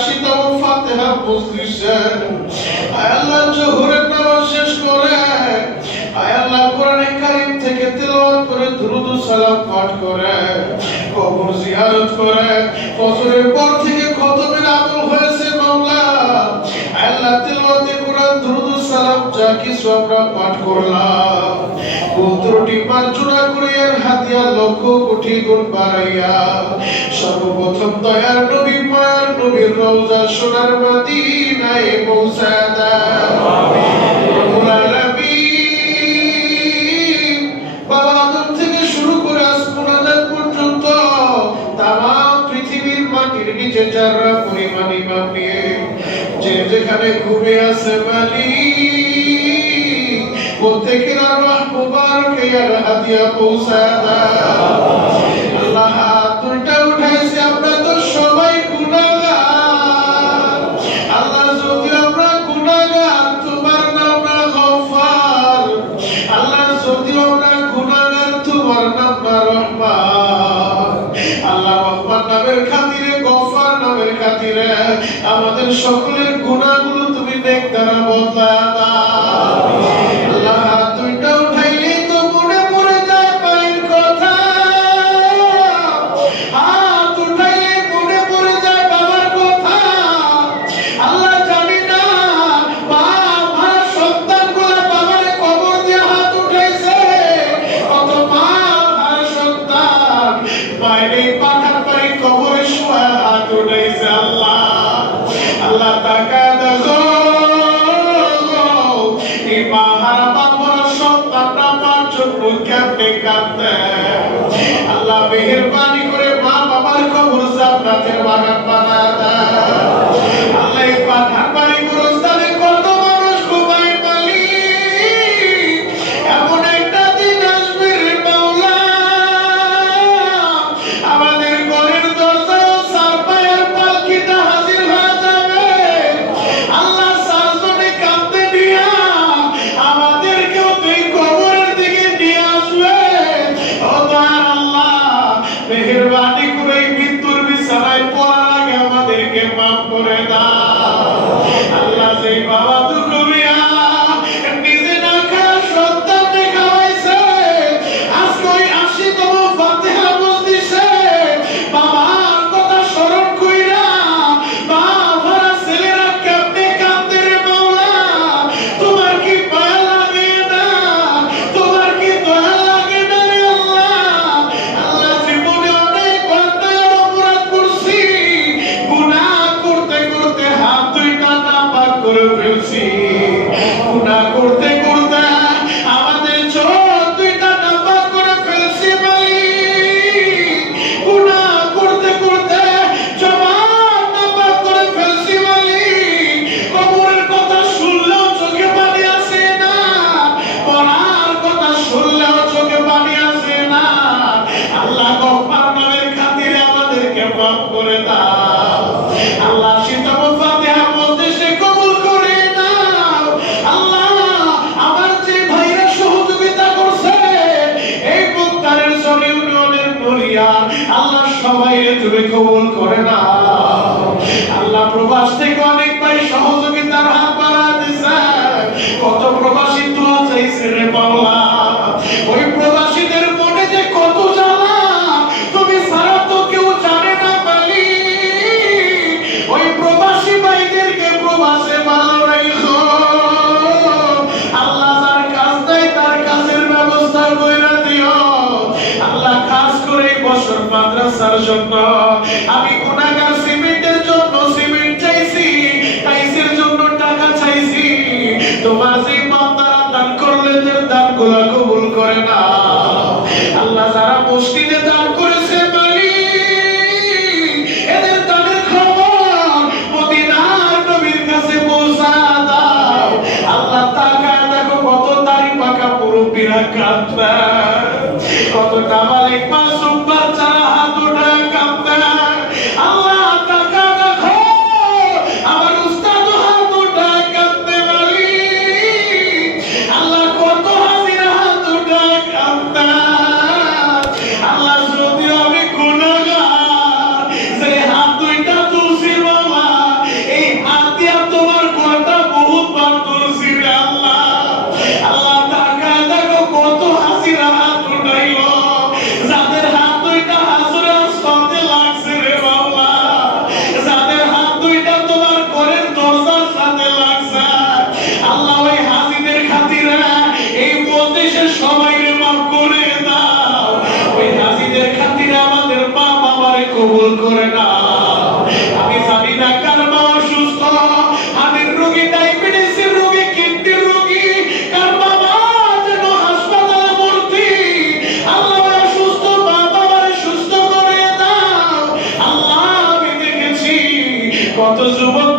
আশিতা ও ফাতেহা আয় আল্লাহ জোহরের নামাজ শেষ করে, আয় আল্লাহ থেকে তেলাওয়াত করে সালাম পাঠ করে, কবর জিয়ারত করে। ফজরের পর থেকে খতমের আমল হয়েছে আয় আল্লাহ তেলাওয়াতে কোরআন সালাম, যা কিছু আমরা পাঠ করলাম। পুত্রটি মার্জনা করিয়ার হাতিয়া লক্ষ কোটি গুণ বাড়াইয়া, সর্বপ্রথম দয়ার নবী মায়া বাবা আদম থেকে শুরু করে পর্যন্ত তামা পৃথিবীর মাটির নিচে যারা পরিমাণ ইমান নিয়ে যে যেখানে ঘুরে আছে মালিক, প্রত্যেকের আল্লাহ মুবারক ইয়ার কাঁদতে কাঁদতে আল্লাহ মেহেরবানি করে মা বাবার কবর সাবরাতের বাগান বানায় দেয়। আল্লাহ বাগান কত যুবক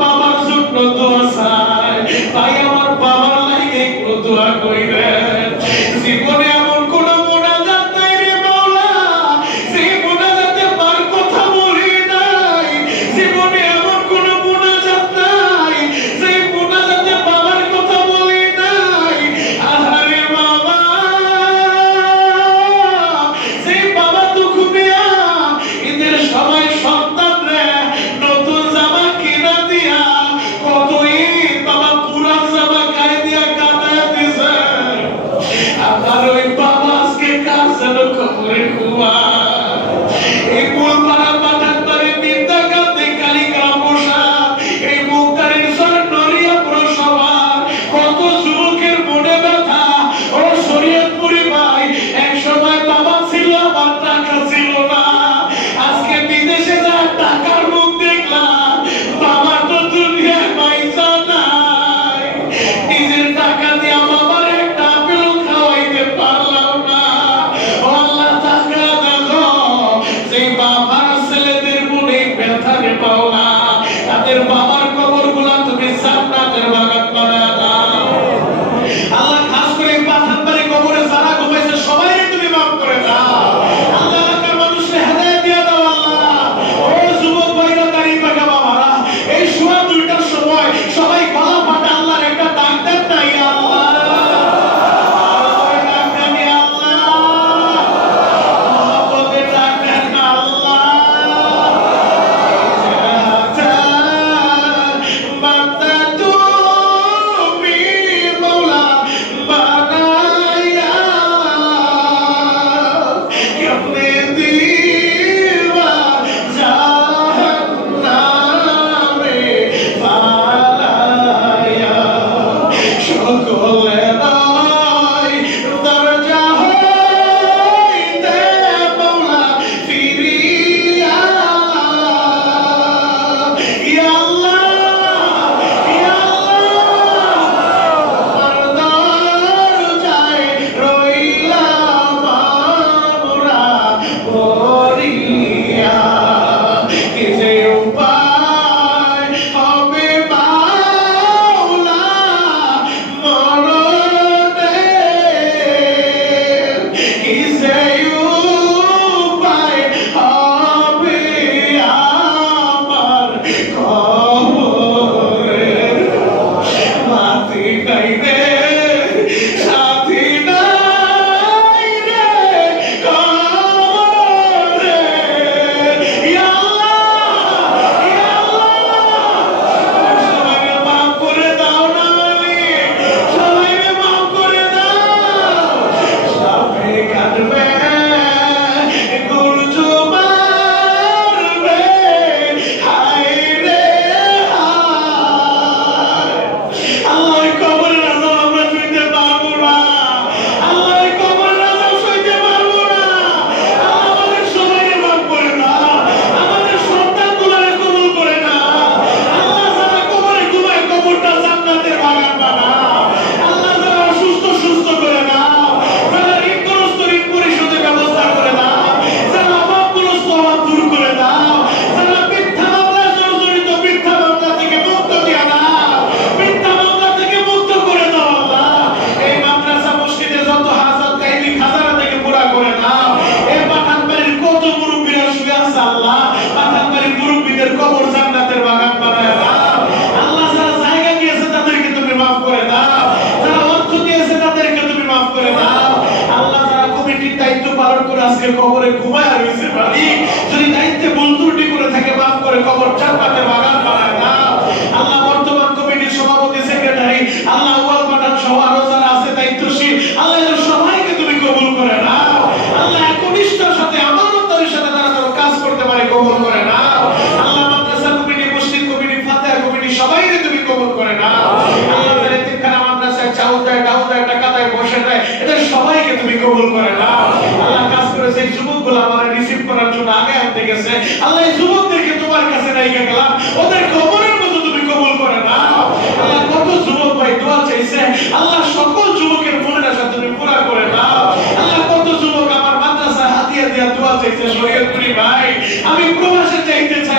গেছে আল্লাহ এই যুবকদেরকে তোমার কাছে রাইখা গেলাম। ওদের কবরের মতো তুমি কবুল করে নাও। আল্লাহ কত যুবক ভাই, দোয়া চাইছে। আল্লাহ সকল যুবকের মনের আশা তুমি পুরা করে নাও। আল্লাহ কত যুবক আমার মাদ্রাসায় হাতিয়া দিয়া দোয়া চাইছে শরীয়তপুরি ভাই, আমি প্রবাসে চাইতে চাই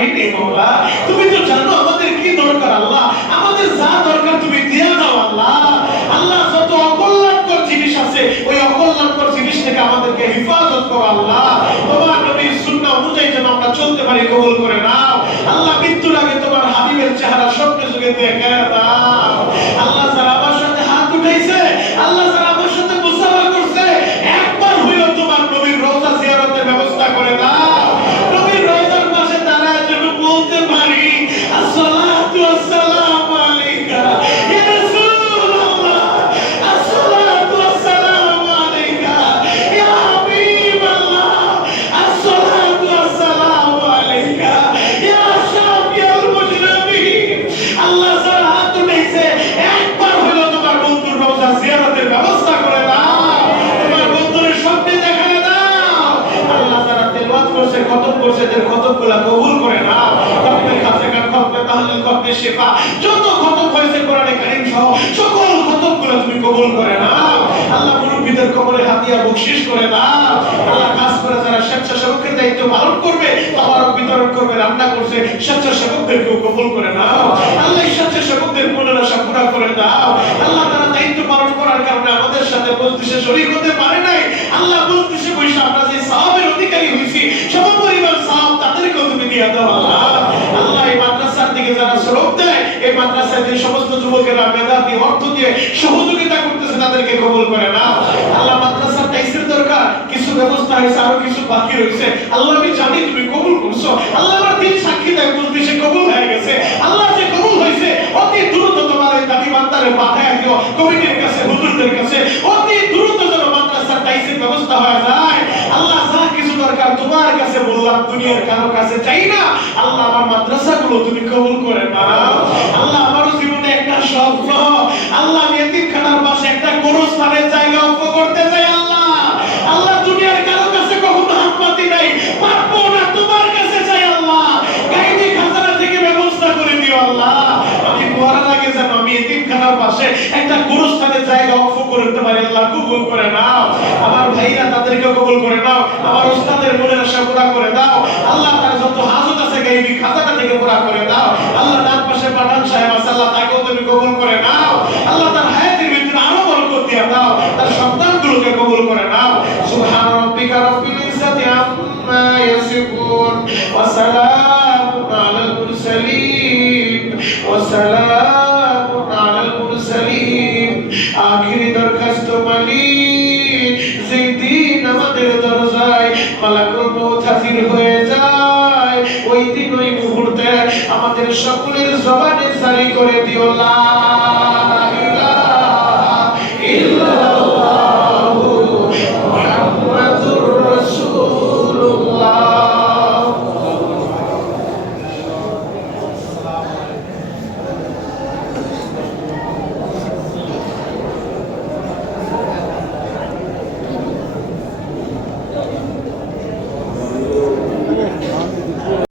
পারিনি মৌলা তুমি তো জানো আমাদের কি দরকার আল্লাহ? আমাদের যা দরকার তুমি দিয়া দাও আল্লাহ। আল্লাহ যত অকল্যাণকর জিনিস আছে, ওই অকল্যাণকর জিনিস থেকে আমাদেরকে হেফাজত করো আল্লাহ। তোমার নবীর সুন্নাহ অনুযায়ী যেন আমরা চলতে পারি, কবুল করে নাও। আল্লাহ, মৃত্যুর আগে তোমার হাবিবের চেহারা স্বপ্নে যুগে দেখে দাও আল্লাহ যারা আমার সাথে হাত উঠাইছে আল্লাহ যারা আমার সাথে মুসাফা করছে একবার হইল তোমার নবীর রওজা জিয়ারতের ব্যবস্থা করে দাও নবীর রওজার পাশে দাঁড়ায় যেন বলতে পারি আসসালাতু ওয়াসসালামু আলাইকা ইয়া রাসূলুল্লাহ আসসালাতু ওয়াসসালামু আলাইকা ইয়া হাবিবাল্লাহ আসসালাতু ওয়াসসালামু আলাইকা ইয়া শাফিউল মুজরিমিন আল্লাহ যারা হাত উঠাইছে একবার হইল তোমার বন্ধুর রওজা জিয়ারতের ব্যবস্থা করে দাও তোমার বন্ধুর স্বপ্নে দেখায় দাও আল্লাহ যারা তেলাওয়াত করছে খতম করছে এদের খতমগুলো কবুল করে নাও খতমে খাতেকার খতমে তাহলিল খতমে শিফা যত খতম হয়েছে কোরআনে কারীম সহ সকল খতমগুলো তুমি কবুল করে নাও আল্লাহ কবরে হাতিয়া বকশিশ করে দাও আল্লাহ কাজ করে যারা স্বেচ্ছাসেবকের দায়িত্ব পালন করবে, তাবারক বিতরণ করবে, রান্না করছে, স্বেচ্ছাসেবকদেরকেও কবুল করে নাও। আল্লাহ স্বেচ্ছাসেবকদের মনের আশা পুরা করে দাও। আল্লাহ তারা দায়িত্ব পালন করার কারণে আমাদের সাথে বলতেছে শরীর হতে পারে নাই। আল্লাহ বলতেছে বৈশা আমরা যে সাহাবের অধিকারী হয়েছি সমপরিমাণ সাহাব তাদেরকেও তুমি দিয়ে দাও আল্লাহ। আল্লাহ এই মাদ্রাসার দিকে যারা শ্রম দেয় এই মাদ্রাসায় যে সমস্ত যুবকেরা মেধা দিয়ে অর্থ দিয়ে সহযোগিতা করতেছে, তাদেরকে কবুল করে না আল্লাহ মাদ্রাসার টাইসের দরকার, কিছু ব্যবস্থা হয়েছে, আরও কিছু বাকি রয়েছে। আল্লাহ আমি জানি, তুমি কবুল করছ। আল্লাহ আমার দিন সাক্ষী দেয় বুঝতে সে কবুল হয়ে গেছে। আল্লাহ যে কবুল হয়েছে, অতি দ্রুত তোমার এই দাবি বান্দারে পাঠায় দিও। কমিটির কাছে, হুজুরদের কাছে অতি দ্রুত যেন মাদ্রাসার টাইসের ব্যবস্থা হয়ে যায়। দরকার তোমার কাছে বললাম, দুনিয়ার কারও কাছে চাই না। আল্লাহ আমার মাদ্রাসাগুলো তুমি কবুল করে না আল্লাহ আমারও জীবনে একটা স্বপ্ন আল্লাহ আমি এতিমখানার পাশে একটা গোরস্থানের জায়গা অঙ্ক করতে চাই আল্লাহ আল্লাহ দুনিয়ার কারও কাছে কখনো হাত পাতি নাই পারব না তোমার কাছে চাই আল্লাহ গাইনি খাজানা থেকে ব্যবস্থা করে দিও আল্লাহ আমি মরার আগে যেন আমি এতিমখানার পাশে একটা গুরুস্থানের জায়গা করে করতে পারি, আল্লাহ কবুল করে নাও। আমার ভাইরা তাদেরকে কবুল করে নাও। আমার ওস্তাদের মনের আশা পুরা করে দাও আল্লাহ তার যত হাজত আছে গাইবি, খাতাটা থেকে পুরা করে দাও আল্লাহ তার পাশে পাঠান সকলের জবানে জারি করে দিও লা